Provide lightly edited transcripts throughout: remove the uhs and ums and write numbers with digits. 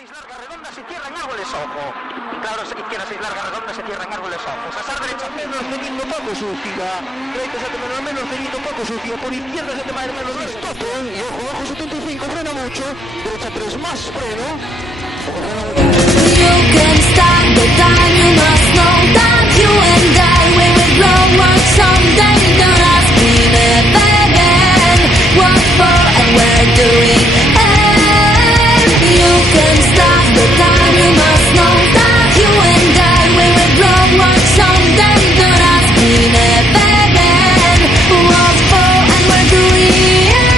6 largas redondas se cierran árboles, ojo. Y claro, izquierda 6 largas redondas se cierran árboles, ojo. Sasar derecha menos, teniendo poco sucia. Derecha 7 menos, teniendo poco sucia. Por izquierda 7 menos, stop. Y ojo, bajo 75, frena mucho. Derecha 3 más, freno. You can stop the time, you must know that you and I will grow up someday. Don't ask me never again what for and where do we end. You can stop the time, you must know that you and I will grow up someday. Don't ask me never again what for and where do we end.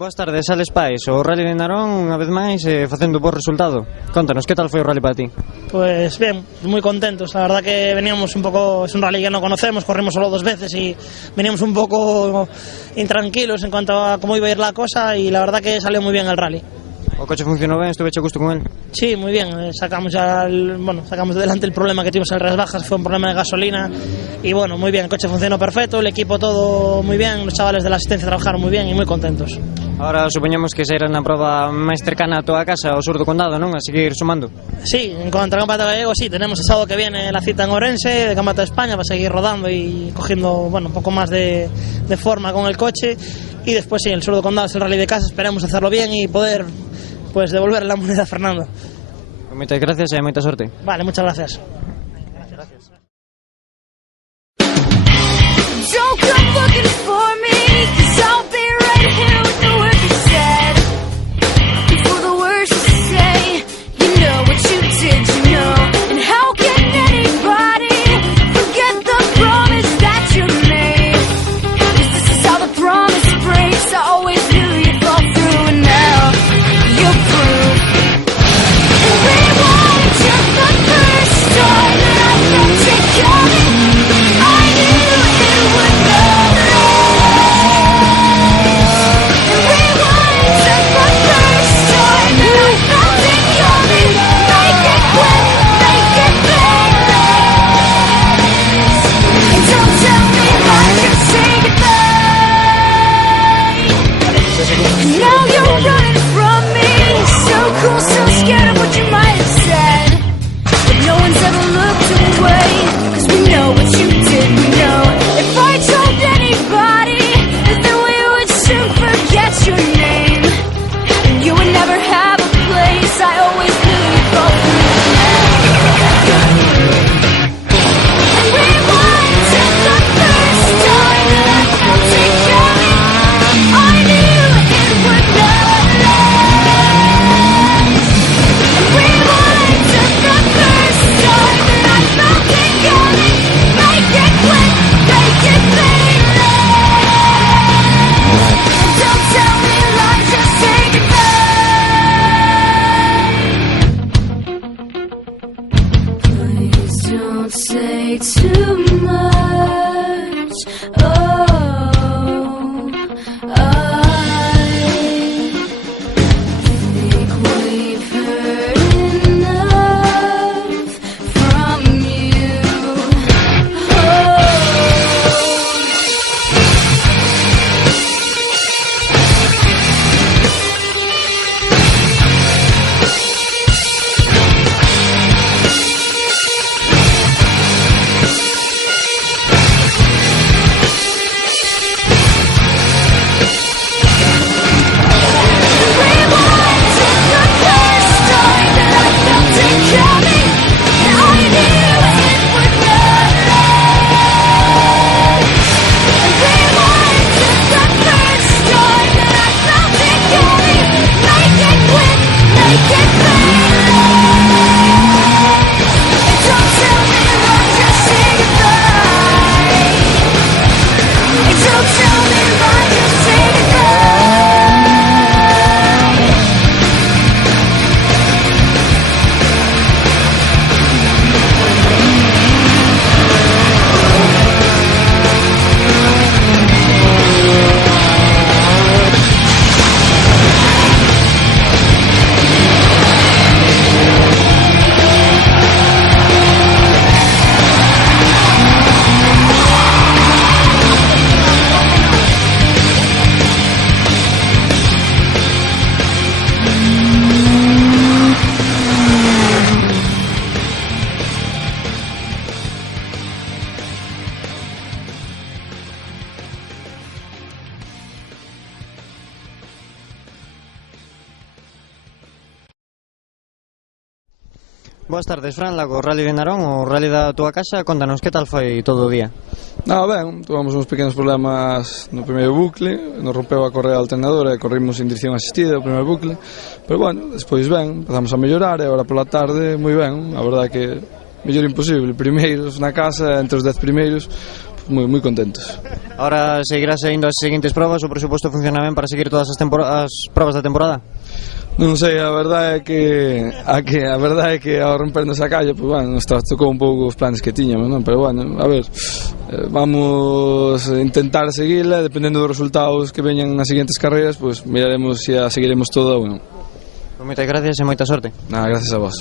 Boas tardes, Alex Pais. O Rally de Narón, unha vez máis, facendo bo resultado. Contanos, que tal foi o rally para ti? Pues bien, muy contentos. La verdad que veníamos un poco, es un rally que no conocemos, corrimos solo 2 veces y veníamos un poco intranquilos en cuanto a cómo iba a ir la cosa y la verdad que salió muy bien el rally. O coche funcionou ben, estuve a gusto con él? Sí, muy bien, sacamos sacamos adelante el problema que tuvimos en las bajas, fue un problema de gasolina y bueno, muy bien, el coche funcionó perfecto, el equipo todo muy bien, los chavales de la asistencia trabajaron muy bien y muy contentos. Ahora supoñemos que será na proba máis cercana a tua casa, ao sur do condado, non? A seguir sumando. Sí, en cuanto al campeonato gallego, sí, tenemos el sábado que viene la cita en Orense, de campeonato de España, para seguir rodando y cogiendo, bueno, un poco más de forma con el coche y después sí, el sur do condado es el rally de casa, esperemos hacerlo bien y poder pues devolver la moneda a Fernando. Moitas gracias e moita sorte. Vale, muchas gracias. Don't come looking for me, 'cause I'll be right here with the word you said. Before the words you say, you know what you did, you know. And how can anybody forget the promise that you made? 'Cause this is how the promise breaks. I always knew you'd fall through, and now you're proof. And rewind just the first time. Boas tardes, Fran Lago, Rally de Narón, o Rally da túa casa. Contanos, que tal foi todo o día? Ben, tivemos uns pequenos problemas no primeiro bucle, nos rompeu a correa alternadora e corrimos en dirección asistida o primeiro bucle, pero bueno, despois ben, empezamos a mellorar e agora pola tarde moi ben, a verdade que mellor imposible, primeiros na casa, entre os 10 primeiros, moi contentos. Ahora seguirás indo as seguintes probas, o presuposto funciona ben para seguir todas as probas da temporada? Non sei, a verdade é que ao rompernos a calla, pois bueno, nos trastocou un pouco os planes que tiñamos, non? Pero bueno, a ver, vamos a intentar seguila, dependendo dos resultados que veñan nas seguintes carreras, pois miraremos se a seguiremos toda ou non. Moitas gracias e moita sorte. Nada, gracias a vos.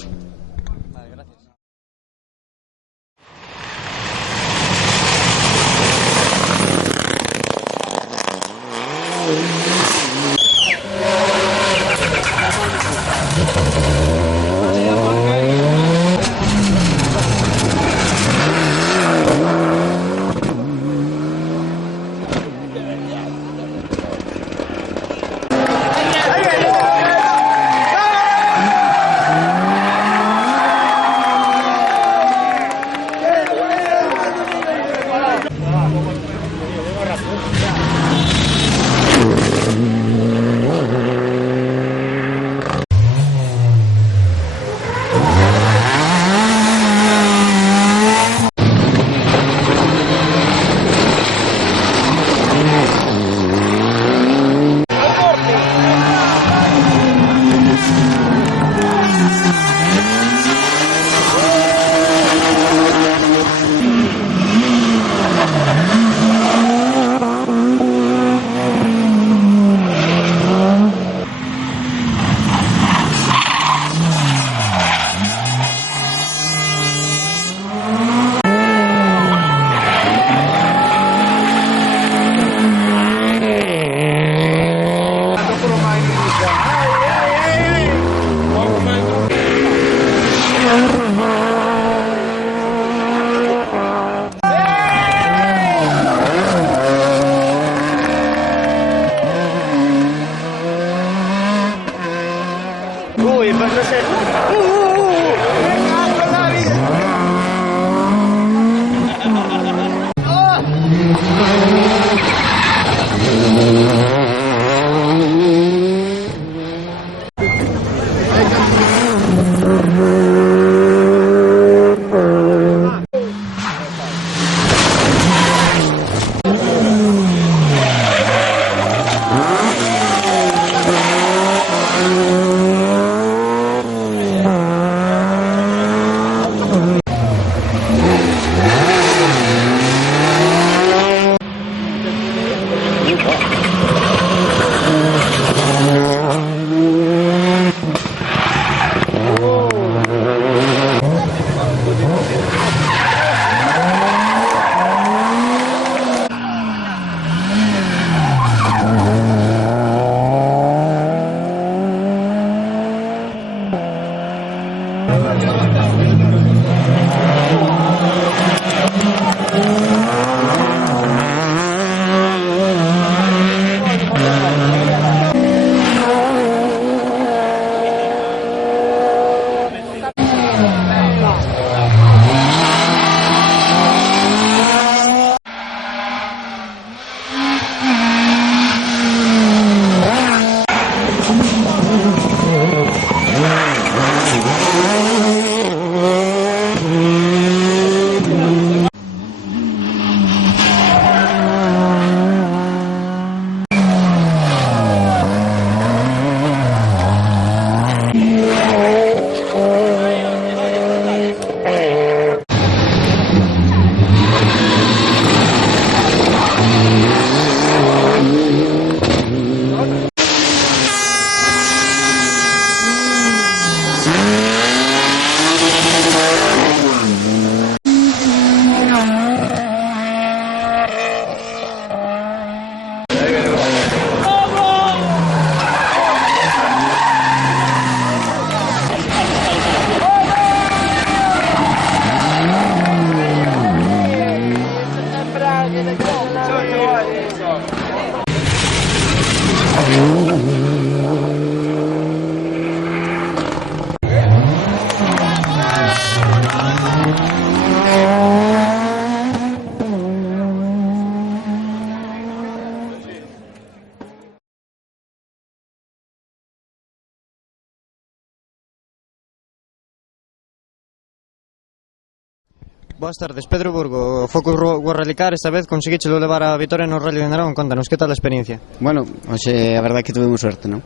Boas tardes, Pedro Burgo, Focus World Rally Car, esta vez conseguíchelo levar a vitória no Rally de Narón. Contanos, que tal a experiencia? Bueno, hoxe a verdade que tuvimos suerte, non?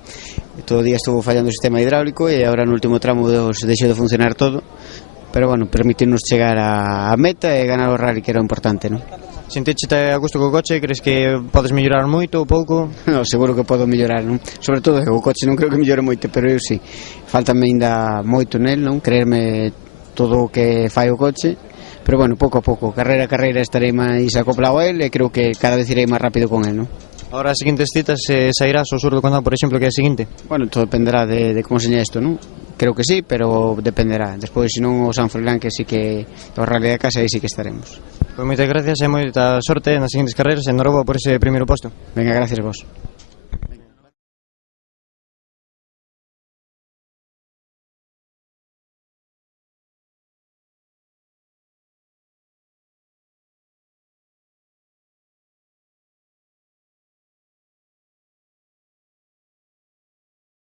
Todo o día estuvo fallando o sistema hidráulico e agora no último tramo deixou de funcionar todo, pero bueno, permitirnos chegar á meta e ganar o rally, que era importante, non? Sentíchete a gusto co coche? Crees que podes mellorar moito ou pouco? No, seguro que podo mellorar, non? Sobre todo o coche non creo que mellore moito, pero eu sí. Faltame ainda moito nel, non? Creerme todo o que fai o coche. Pero bueno, pouco a pouco, carreira a carreira estarei máis acoplado a él e creo que cada vez irei máis rápido con él, non? Ahora as seguintes citas sairás ao sur do condado, por exemplo, que é a seguinte? Bueno, todo dependerá de como seña isto, non? Creo que sí, pero dependerá. Despois, se non o San Froilán, que sí que o rally da casa, aí sí que estaremos. Pois moitas gracias e moita sorte nas seguintes carreiras e enhorabuá por ese primeiro posto. Venga, gracias vos.